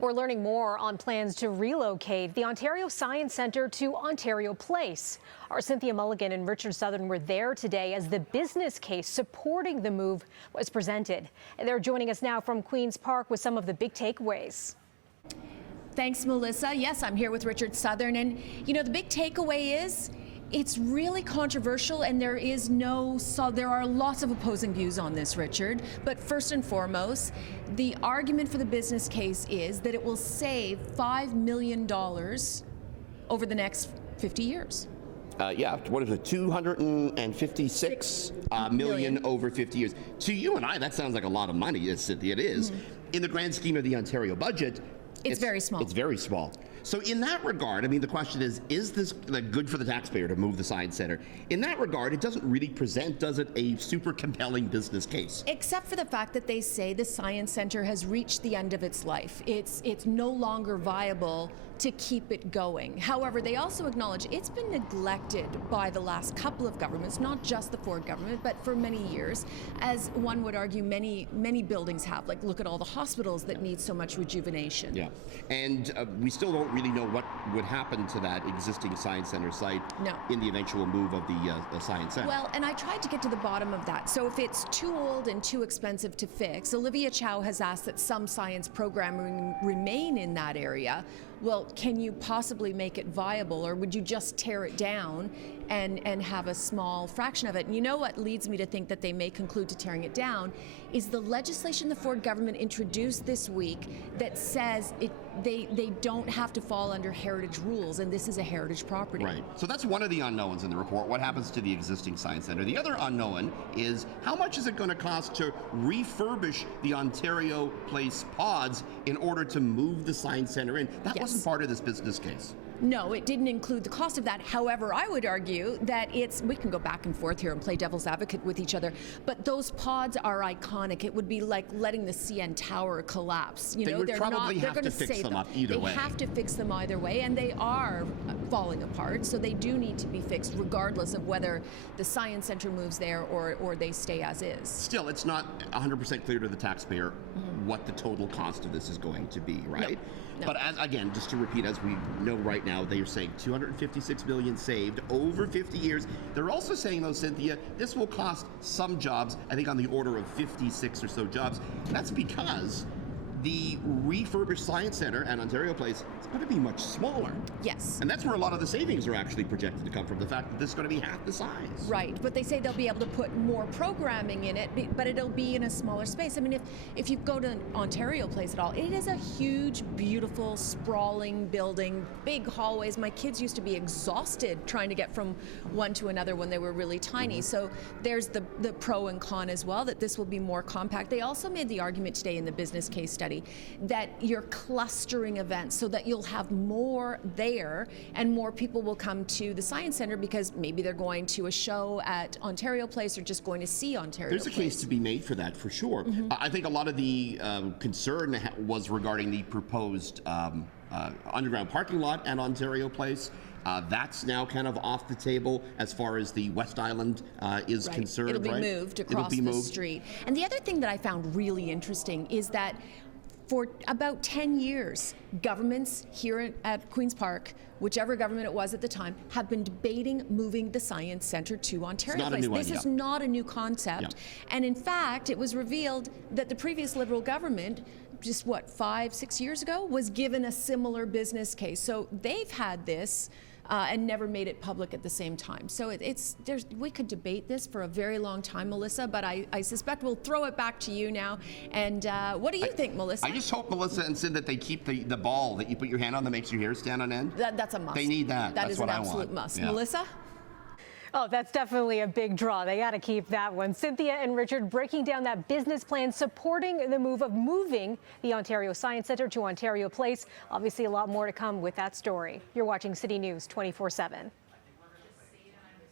We're learning more on plans to relocate the Ontario Science Centre to Ontario Place. Our Cynthia Mulligan and Richard Southern were there today as the business case supporting the move was presented. And they're joining us now from Queen's Park with some of the big takeaways. Thanks, Melissa. Yes, I'm here with Richard Southern. And, you know, the big takeaway is it's really controversial, and there are lots of opposing views on this, Richard. But first and foremost, the argument for the business case is that it will save $5 million over the next 50 years. What is it, 256 million over 50 years. To you and I, that sounds like a lot of money, Cynthia. It is. In the grand scheme of the Ontario budget, it's very small. It's very small. So in that regard, I mean, the question is this good for the taxpayer to move the Science Centre? In that regard, it doesn't really present, does it, a super compelling business case? Except for the fact that they say the Science Centre has reached the end of its life. It's no longer viable to keep it going. However, they also acknowledge it's been neglected by the last couple of governments, not just the Ford government, but for many years, as one would argue many buildings have. Like, look at all the hospitals that need so much rejuvenation. Yeah, and we still don't really know what would happen to that existing Science Centre site in the eventual move of the Science Centre. Well, and I tried to get to the bottom of that. So if it's too old and too expensive to fix, Olivia Chow has asked that some science programming remain in that area. Well, can you possibly make it viable, or would you just tear it down and have a small fraction of it? And you know what leads me to think that they may conclude to tearing it down is the legislation the Ford government introduced this week that says they don't have to fall under heritage rules, and this is a heritage property. Right. So that's one of the unknowns in the report. What happens to the existing Science Centre? The other unknown is how much is it going to cost to refurbish the Ontario Place pods in order to move the Science Centre in? That wasn't part of this business case. No, it didn't include the cost of that. However, I would argue that we can go back and forth here and play devil's advocate with each other, but those pods are iconic. It would be like letting the CN Tower collapse. You know, they're going to fix them up either way. They have to fix them either way, and they are falling apart, so they do need to be fixed regardless of whether the Science Centre moves there or they stay as is. Still, it's not 100% clear to the taxpayer what the total cost of this is going to be, right? No. But again, just to repeat, as we know right now, they are saying 256 million saved over 50 years. They're also saying, though, Cynthia, this will cost some jobs, I think on the order of 56 or so jobs. That's because the refurbished Science Centre at Ontario Place is going to be much smaller. Yes. And that's where a lot of the savings are actually projected to come from, the fact that this is going to be half the size. Right, but they say they'll be able to put more programming in it, but it'll be in a smaller space. I mean, if you go to Ontario Place at all, it is a huge, beautiful, sprawling building, big hallways. My kids used to be exhausted trying to get from one to another when they were really tiny. So there's the pro and con as well, that this will be more compact. They also made the argument today in the business case study that you're clustering events so that you'll have more there and more people will come to the Science Centre because maybe they're going to a show at Ontario Place or just going to see Ontario Place. There's a case to be made for that, for sure. I think a lot of the concern was regarding the proposed underground parking lot at Ontario Place. That's now kind of off the table as far as the West Island is concerned. It'll be moved across the street. And the other thing that I found really interesting is that for about 10 years, governments here at Queen's Park, whichever government it was at the time, have been debating moving the Science Centre to Ontario Place. This is not a new concept. And in fact, it was revealed that the previous Liberal government, just 5-6 years ago, was given a similar business case. So they've had this and never made it public at the same time. So we could debate this for a very long time, Melissa, but I suspect we'll throw it back to you now. And what do you think, Melissa? I just hope, Melissa and Sid, that they keep the ball that you put your hand on that makes your hair stand on end. That's a must. They need that. That is an absolute must. Melissa? Oh, that's definitely a big draw. They got to keep that one. Cynthia and Richard breaking down that business plan supporting the move of moving the Ontario Science Centre to Ontario Place. Obviously, a lot more to come with that story. You're watching City News 24/7.